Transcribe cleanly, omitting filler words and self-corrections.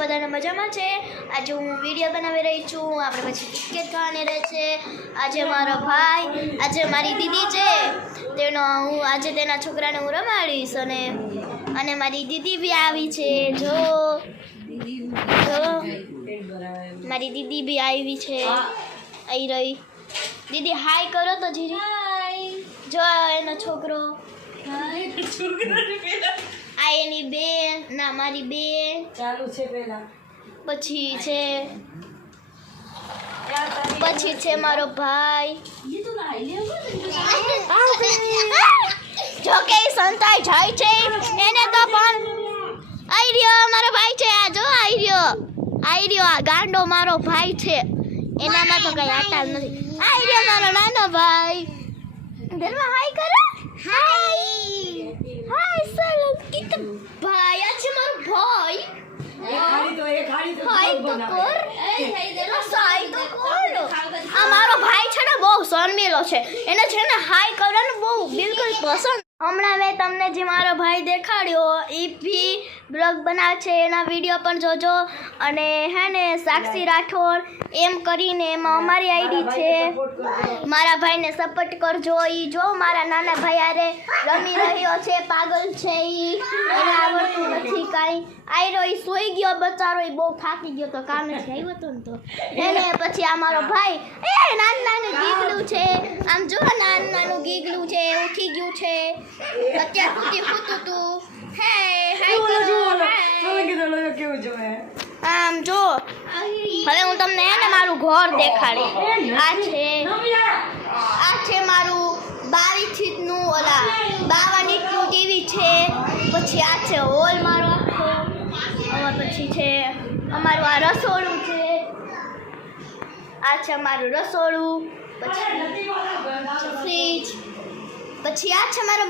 બધાને મજામાં છે? આજે હું વિડીયો બનાવી રહી છું. આપણે પછી ક્રિકેટ ખાવાની રહે છે. આજે મારો ભાઈ, આજે મારી દીદી છે, તેનો હું આજે તેના છોકરાને હું રમાડીશ. અને મારી દીદી બી આવી છે. જો મારી દીદી બી આવી છે. આવી રહી દીદી, હાય કરો તો જીરી. જો એનો છોકરો, આ એની બેન, ના મારી બેન ચાલુ છે. પેલા પછી છે મારો ભાઈ. જો કે સંતાઈ જાય છે એને તો પણ આઈ રહ્યો મારો ભાઈ છે. આ જો આઈ રહ્યો આ ગાંડો મારો ભાઈ છે. એનામાં તો કઈ આટા નથી. આઈ રહ્યો મારો નાનો ભાઈ. ઘરમાં હાય કરો. હાય સલામ કિત ભાઈ. આ છે મારો ભાઈ. હાય તો કર. સાઈ તો કરો. આ મારો ભાઈ છે ને બહુ શર્મીલો છે. એને છે ને હાય કરવાનું બહુ બિલકુલ પસંદ. હમણાં મેં તમને જે મારો ભાઈ દેખાડ્યો એ બી બ્લોગ બનાવે છે, એના વિડીયો પણ જોજો. અને હે ને સાક્ષી રાઠોડ એમ કરીને એમાં અમારી આઈડી છે. મારા ભાઈને સપોર્ટ કરજો. એ જો મારા નાના ભાઈ આરે રમી રહ્યો છે. પાગલ છે એને આવડતું નથી કાંઈ. આયરો એ સોઈ ગયો બચારો. એ બહુ થાકી ગયો તો કામેથી આવ્યો હતો ને તો એને પછી આ મારો ભાઈ નાનું ગીગલું છે. આમ જો નાનું ગીગલું છે, ઉઠી ગયું છે. અત્યાર સુધી સૂતું તું. હે હાય આમ જો. હવે હું તમને હે ને મારું ઘર દેખાડી. આ છે મારું 22 ફીટનું 52 ઇંચનું ટીવી છે. પછી આ છે હોલ મારો આખો. પછી છે અમારું આ રસોડું છે. આ છે અમારું રસોડું. પછી ફ્રીજ. પછી આ છે મારો